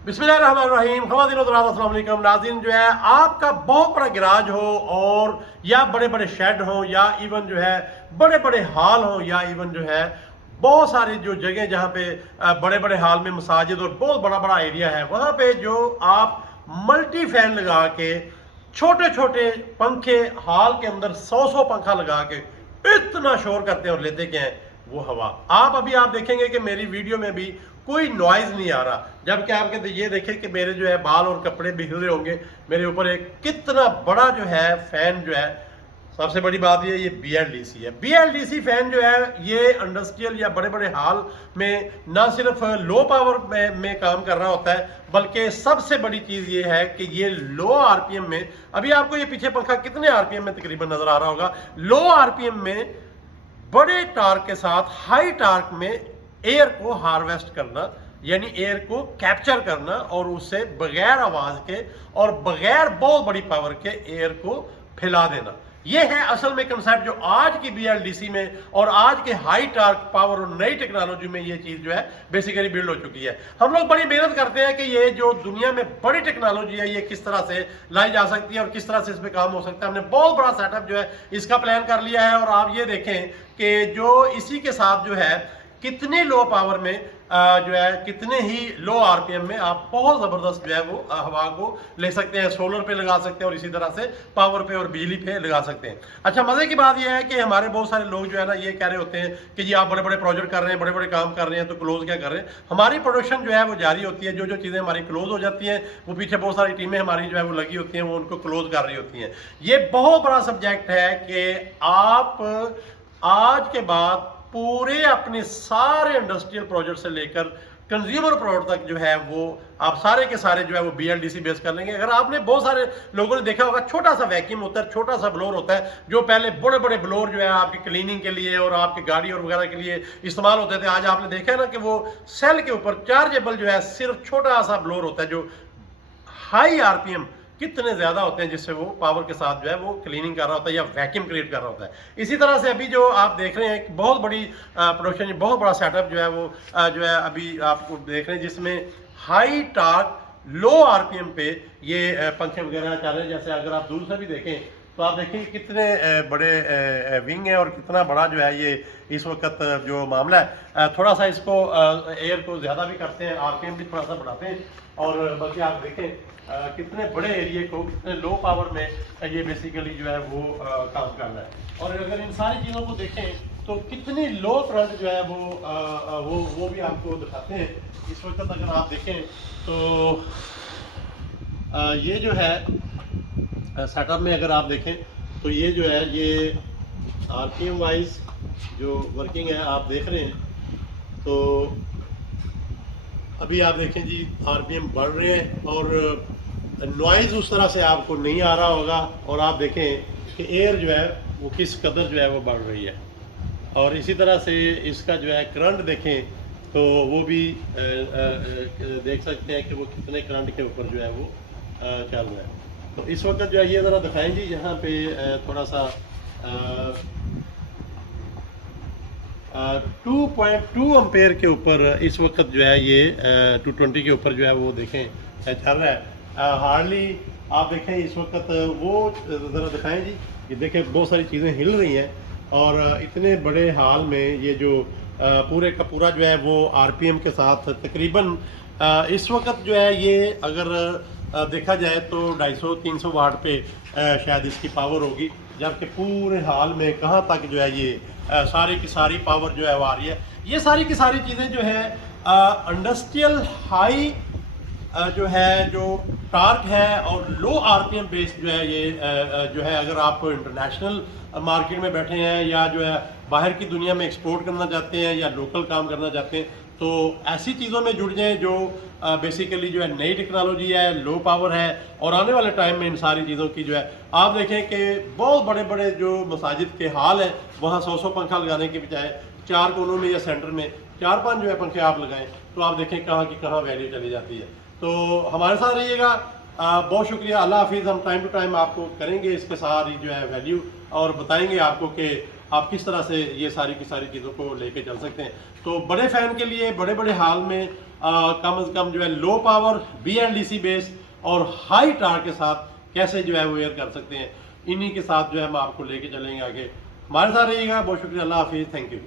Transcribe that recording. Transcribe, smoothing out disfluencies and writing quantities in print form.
बिस्मिल्लाहिर्रहमानिर्रहीम। ख़वातीन और हज़रात अस्सलाम वालेकुम। नाज़रीन, जो है आपका बहुत बड़ा गैराज हो और या बड़े बड़े शेड हो या इवन जो है बड़े बड़े हॉल हो या इवन जो है बहुत सारी जो जगह जहाँ पे बड़े बड़े हॉल में मसाजिद और बहुत बड़ा बड़ा एरिया है, वहाँ पे जो आप मल्टी फैन लगा के छोटे छोटे पंखे हॉल के अंदर 100 पंखा लगा के इतना शोर करते हैं और लेते क्या हैं वो हवा। आप देखेंगे कि मेरी वीडियो में भी कोई नॉइज नहीं आ रहा, जबकि आप कहते ये देखें कि मेरे जो है बाल और कपड़े भी हिल रहे होंगे, मेरे ऊपर एक कितना बड़ा जो है फैन जो है। सबसे बड़ी बात ये BLDC है। BLDC फैन जो है ये इंडस्ट्रियल या बड़े बड़े हॉल में ना सिर्फ लो पावर में काम कर रहा होता है, बल्कि सबसे बड़ी चीज़ ये है कि ये लो RPM में, अभी आपको ये पीछे पंखा कितने RPM में तकरीबन नज़र आ रहा होगा, लो RPM में बड़े टार्क के साथ हाई टार्क में एयर को हार्वेस्ट करना, यानी एयर को कैप्चर करना और उससे बगैर आवाज़ के और बगैर बहुत बड़ी पावर के एयर को फैला देना। ये है असल में कंसेप्ट जो आज की BLDC में और आज के हाई टार्क पावर और नई टेक्नोलॉजी में ये चीज़ जो है बेसिकली बिल्ड हो चुकी है। हम लोग बड़ी मेहनत करते हैं कि ये जो दुनिया में बड़ी टेक्नोलॉजी है ये किस तरह से लाई जा सकती है और किस तरह से इस पर काम हो सकता है। हमने बहुत बड़ा सेटअप जो है इसका प्लान कर लिया है और आप ये देखें कि जो इसी के साथ जो है कितने लो पावर में जो है कितने ही लो RPM में आप बहुत ज़बरदस्त जो है वो हवा को ले सकते हैं, सोलर पे लगा सकते हैं और इसी तरह से पावर पे और बिजली पे लगा सकते हैं। अच्छा, मज़े की बात यह है कि हमारे बहुत सारे लोग जो है ना ये कह रहे होते हैं कि जी आप बड़े बड़े प्रोजेक्ट कर रहे हैं, बड़े बड़े काम कर रहे हैं, तो क्लोज क्या कर रहे हैं। हमारी प्रोडक्शन जो है वो जारी होती है, जो जो चीज़ें हमारी क्लोज हो जाती हैं वो पीछे बहुत सारी टीमें हमारी जो है वो लगी होती हैं, वो उनको क्लोज कर रही होती हैं। ये बहुत बड़ा सब्जेक्ट है कि आप आज के बाद पूरे अपने सारे इंडस्ट्रियल प्रोजेक्ट से लेकर कंज्यूमर प्रोडक्ट तक जो है वो आप सारे के सारे जो है वो BLDC बेस कर लेंगे। अगर आपने बहुत सारे लोगों ने देखा होगा, छोटा सा वैक्यूम होता है, छोटा सा ब्लोर होता है, जो पहले बड़े बड़े ब्लोर जो है आपकी क्लीनिंग के लिए और आपकी गाड़ी और वगैरह के लिए इस्तेमाल होते थे। आज आपने देखा है ना कि वो सेल के ऊपर चार्जेबल जो है सिर्फ छोटा सा ब्लोर होता है, जो हाई RPM कितने ज़्यादा होते हैं जिससे वो पावर के साथ जो है वो क्लीनिंग कर रहा होता है या वैक्यूम क्रिएट कर रहा होता है। इसी तरह से अभी जो आप देख रहे हैं एक बहुत बड़ी प्रोडक्शन, बहुत बड़ा सेटअप जो है वो जो है अभी आपको देख रहे हैं, जिसमें हाई टार्क लो RPM पे ये पंखे वगैरह चल रहे हैं। जैसे अगर आप दूर से भी देखें तो आप देखेंगे कितने बड़े विंग है और कितना बड़ा जो है ये इस वक्त जो मामला है। थोड़ा सा इसको एयर को ज़्यादा भी करते हैं, RPM भी थोड़ा सा बढ़ाते हैं और बल्कि आप देखें कितने बड़े एरिया को कितने लो पावर में ये बेसिकली जो है वो काम कर रहा है। और अगर इन सारी चीज़ों को देखें तो कितनी लो करंट जो है वो भी आपको दिखाते हैं। इस वक्त अगर आप देखें तो ये जो है सेटअप में अगर आप देखें तो ये जो है ये RPM वाइज जो वर्किंग है आप देख रहे हैं। तो अभी आप देखें जी RPM बढ़ रहे हैं और नॉइज़ उस तरह से आपको नहीं आ रहा होगा और आप देखें कि एयर जो है वो किस कदर जो है वो बढ़ रही है। और इसी तरह से इसका जो है करंट देखें तो वो भी देख सकते हैं कि वो कितने करंट के ऊपर जो है वो चल रहा है। तो इस वक्त जो है ये ज़रा दिखाएं जी, यहाँ पे थोड़ा सा 2.2 एम्पेयर के ऊपर इस वक्त जो है ये 220 के ऊपर जो है वो देखें चल रहा है। हार्डली आप देखें इस वक्त वो ज़रा दिखाएं जी, ये देखें बहुत सारी चीज़ें हिल रही हैं और इतने बड़े हाल में ये जो पूरे का पूरा जो है वो RPM के साथ तकरीबन इस वक्त जो है ये अगर देखा जाए तो 250-300 वाट पे शायद इसकी पावर होगी, जबकि पूरे हाल में कहाँ तक जो है ये सारी की सारी पावर जो है वो आ रही है। ये सारी की सारी चीज़ें जो है इंडस्ट्रियल हाई जो है जो टार्क है और लो RPM बेस्ड जो है ये जो है अगर आप इंटरनेशनल मार्केट में बैठे हैं या जो है बाहर की दुनिया में एक्सपोर्ट करना चाहते हैं या लोकल काम करना चाहते हैं तो ऐसी चीज़ों में जुड़ जाएं जो बेसिकली जो है नई टेक्नोलॉजी है, लो पावर है और आने वाले टाइम में इन सारी चीज़ों की जो है आप देखें कि बहुत बड़े बड़े जो मसाजिद के हाल हैं वहाँ 100 पंखा लगाने के बजाय 4 कोनों में या सेंटर में 4-5 जो है पंखे आप लगाएं तो आप देखें कहाँ की कहाँ वैल्यू चली जाती है। तो हमारे साथ रहिएगा, बहुत शुक्रिया, अल्लाह हाफिज़। हम टाइम टू टाइम आपको करेंगे इसके साथ ही जो है वैल्यू और बताएंगे आपको कि आप किस तरह से ये सारी की सारी चीज़ों को लेके चल सकते हैं। तो बड़े फ़ैन के लिए बड़े बड़े हाल में कम से कम जो है लो पावर BLDC बेस और हाई टार्क के साथ कैसे जो है वो एयर कर सकते हैं, इन्हीं के साथ जो है हम आपको लेके चलेंगे आगे। हमारे साथ रहिएगा। बहुत शुक्रिया। अल्लाह हाफिज़। Thank you.